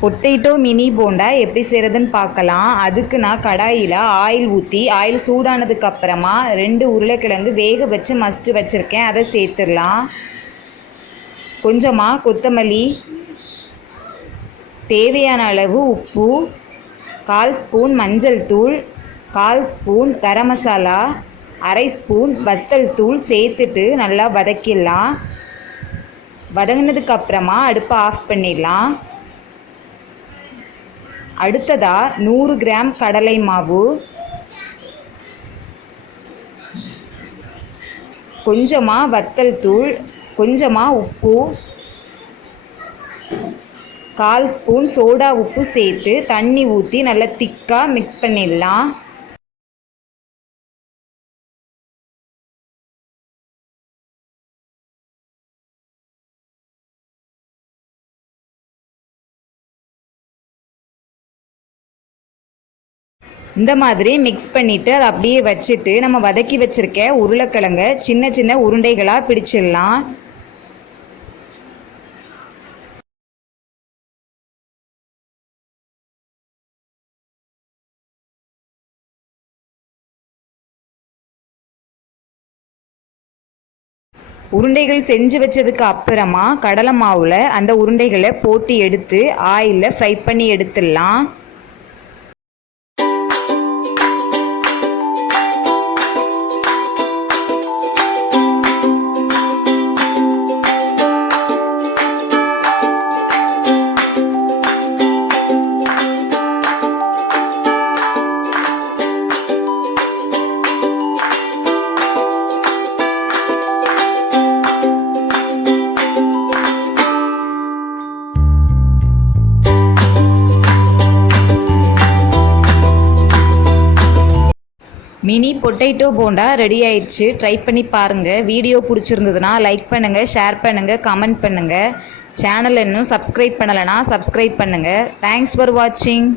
Potato mini bonda எப்படி செய்கிறதுன்னு பார்க்கலாம். அதுக்கு நான் கடாயில் ஆயில் ஊற்றி ஆயில் சூடானதுக்கு அப்புறமா 2 உருளைக்கிழங்கு வேக வச்சு மசிச்சு வச்சுருக்கேன். அதை சேர்த்துடலாம். கொஞ்சமாக கொத்தமல்லி, தேவையான அளவு உப்பு, 1/4 ஸ்பூன் மஞ்சள் தூள், 1/4 ஸ்பூன் கரம் மசாலா, 1/2 ஸ்பூன் வத்தல் தூள் சேர்த்துட்டு நல்லா வதக்கிடலாம். வதங்கினதுக்கு அப்புறமா அடுப்பை ஆஃப் பண்ணிடலாம். அடுத்ததாக 100 கிராம் கடலை மாவு, கொஞ்சமாக வத்தல் தூள், கொஞ்சமாக உப்பு, 1/4 ஸ்பூன் சோடா உப்பு சேர்த்து தண்ணி ஊற்றி நல்லா திக்காக மிக்ஸ் பண்ணிடலாம். இந்த மாதிரி மிக்ஸ் பண்ணிவிட்டு அதை அப்படியே வச்சுட்டு நம்ம வதக்கி வச்சுருக்க உருளைக்கிழங்க சின்ன சின்ன உருண்டைகளாக பிடிச்சிடலாம். உருண்டைகள் செஞ்சு வச்சதுக்கு அப்புறமா கடலை மாவில் அந்த உருண்டைகளை போட்டு எடுத்து ஆயிலில் ஃப்ரை பண்ணி எடுத்துடலாம். மினி பொட்டேட்டோ போண்டா ரெடி ஆயிடுச்சு. ட்ரை பண்ணி பாருங்கள். வீடியோ பிடிச்சிருந்ததுன்னா லைக் பண்ணுங்கள், ஷேர் பண்ணுங்கள், கமெண்ட் பண்ணுங்கள். சேனல் இன்னும் சப்ஸ்கிரைப் பண்ணலைன்னா சப்ஸ்கிரைப் பண்ணுங்கள். தேங்க்ஸ் ஃபார் வாட்சிங்.